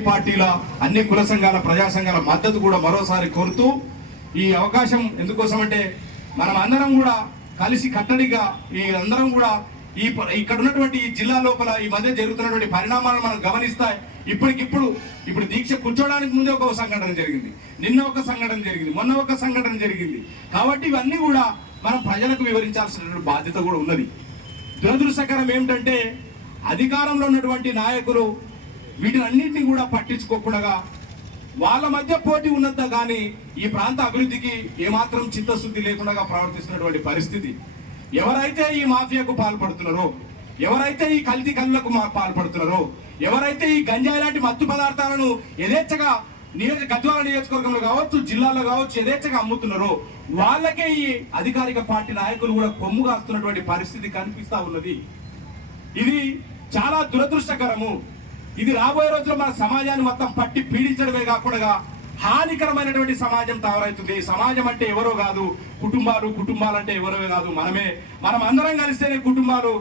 పార్టీల అన్ని కుల సంఘాల ప్రజా సంఘాల మద్దతు కూడా మరోసారి కోరుతూ ఈ అవకాశం ఎందుకోసం అంటే మనం అందరం కూడా కలిసి కట్టడిగా ఈ అందరం కూడా ఇక్కడ ఉన్నటువంటి ఈ జిల్లా లోపల ఈ మధ్య జరుగుతున్నటువంటి పరిణామాలను మనం గమనిస్తాయి. ఇప్పుడు దీక్ష కూర్చోడానికి ముందే ఒక సంఘటన జరిగింది, నిన్న ఒక సంఘటన జరిగింది, మొన్న ఒక సంఘటన జరిగింది. కాబట్టి ఇవన్నీ కూడా మనం ప్రజలకు వివరించాల్సినటువంటి బాధ్యత కూడా ఉన్నది. దురదృష్టకరం ఏమిటంటే అధికారంలో ఉన్నటువంటి నాయకులు వీటినన్నింటినీ కూడా పట్టించుకోకుండా వాళ్ళ మధ్య పోటీ ఉన్నంత కానీ ఈ ప్రాంత అభివృద్ధికి ఏమాత్రం చిత్తశుద్ధి లేకుండా ప్రవర్తిస్తున్నటువంటి పరిస్థితి. ఎవరైతే ఈ మాఫియాకు పాల్పడుతున్నారో, ఎవరైతే ఈ కల్తీ కళ్ళకు పాల్పడుతున్నారో, ఎవరైతే ఈ గంజాయి లాంటి మత్తు పదార్థాలను యథేచ్ఛగా గద్వాల నియోజకవర్గంలో కావచ్చు, జిల్లాలో కావచ్చు యథేచ్ఛగా అమ్ముతున్నారో వాళ్ళకే ఈ అధికారిక పార్టీ నాయకులు కూడా కొమ్ము కాస్తున్నటువంటి పరిస్థితి కనిపిస్తా ఉన్నది. ఇది చాలా దురదృష్టకరము. ఇది రాబోయే రోజుల్లో మన సమాజాన్ని మొత్తం పట్టి పీడించడమే కాకుండా హానికరమైనటువంటి సమాజం తయారవుతుంది. సమాజం అంటే ఎవరో కాదు, కుటుంబాలు అంటే ఎవరో కాదు మనమే. మనం అందరం కలిస్తేనే కుటుంబాలు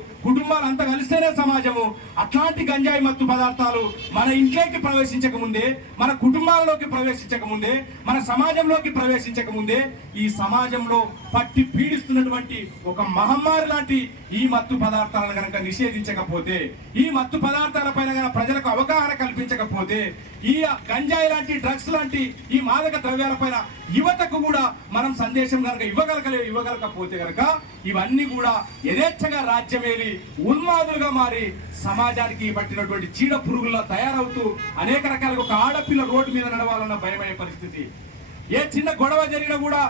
అంతా కలిస్తేనే సమాజము. అట్లాంటి గంజాయి మత్తు పదార్థాలు మన ఇంట్లోకి ప్రవేశించక ముందే, మన కుటుంబాల్లోకి ప్రవేశించక ముందే, మన సమాజంలోకి ప్రవేశించక ముందే ఈ సమాజంలో పట్టి పీడిస్తున్నటువంటి ఒక మహమ్మారి లాంటి ఈ మత్తు పదార్థాలను కనుక నిషేధించకపోతే, ఈ మత్తు పదార్థాల పైన ప్రజలకు అవగాహన కల్పించకపోతే, ఈ గంజాయి లాంటి డ్రగ్స్ లాంటి ఈ మాదక ద్రవ్యాల పైన యువతకు కూడా మనం సందేశం కనుక ఇవ్వగలకపోతే కనుక ఇవన్నీ కూడా యథేచ్ఛగా రాజ్యమేలి ఉన్మాదులుగా మారి సమాజానికి పట్టినటువంటి చీడ పురుగుల్లా తయారవుతూ అనేక రకాలుగా ఒక ఆడపిల్ల రోడ్డు మీద నడవాలన్న భయమయ్యే పరిస్థితి. ఏ చిన్న గొడవ జరిగినా కూడా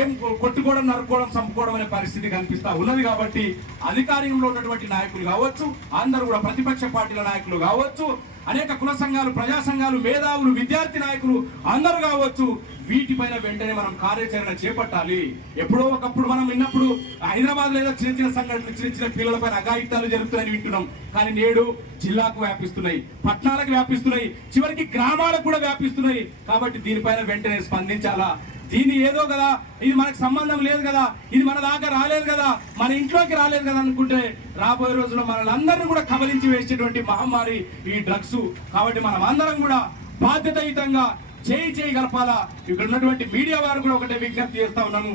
ఏం కొట్టుకోవడం, నరుకోవడం, చంపుకోవడం అనే పరిస్థితి కనిపిస్తా ఉన్నది. కాబట్టి అధికారంలో ఉన్నటువంటి నాయకులు కావచ్చు, అందరూ కూడా ప్రతిపక్ష పార్టీల నాయకులు కావచ్చు, అనేక కుల సంఘాలు, ప్రజా సంఘాలు, మేధావులు, విద్యార్థి నాయకులు అందరూ కావచ్చు, వీటిపైన వెంటనే మనం కార్యాచరణ చేపట్టాలి. ఎప్పుడో ఒకప్పుడు మనం విన్నప్పుడు హైదరాబాద్ లేదా చిన్న సంఘటనలు, చిన్న పిల్లలపైన అఘాయిత్యాలు జరుగుతాయని వింటున్నాం. కానీ నేడు జిల్లాకు వ్యాపిస్తున్నాయి, పట్టణాలకు వ్యాపిస్తున్నాయి, చివరికి గ్రామాలకు కూడా వ్యాపిస్తున్నాయి. కాబట్టి దీనిపైన వెంటనే స్పందించాలా. దీన్ని ఏదో కదా, ఇది మనకు సంబంధం లేదు కదా, ఇది మన దాకా రాలేదు కదా, మన ఇంట్లోకి రాలేదు కదా అనుకుంటే రాబోయే రోజుల్లో మనల్ని అందరినీ కూడా కబలించి వేసేటువంటి మహమ్మారి ఈ డ్రగ్స్. కాబట్టి మనం అందరం కూడా బాధ్యతాయుతంగా చేయి గలపాలా. ఇక్కడ ఉన్నటువంటి మీడియా వారు కూడా ఒకటే విజ్ఞప్తి చేస్తా ఉన్నాము.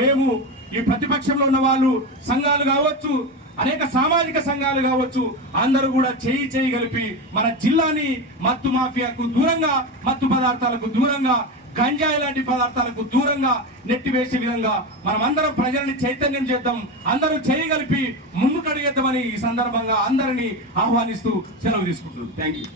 మేము ఈ ప్రతిపక్షంలో ఉన్న వాళ్ళు, సంఘాలు కావచ్చు, అనేక సామాజిక సంఘాలు కావచ్చు, అందరూ కూడా చేయి కలిపి మన జిల్లాని మత్తు మాఫియాకు దూరంగా, మత్తు పదార్థాలకు దూరంగా, గంజాయి లాంటి పదార్థాలకు దూరంగా నెట్టివేసే విధంగా మనం అందరం ప్రజల్ని చైతన్యం చేద్దాం. అందరూ చేయగలిపి ముందుకు అడిగేద్దామని ఈ సందర్భంగా అందరినీ ఆహ్వానిస్తూ సెలవు తీసుకుంటున్నాం. Thank you.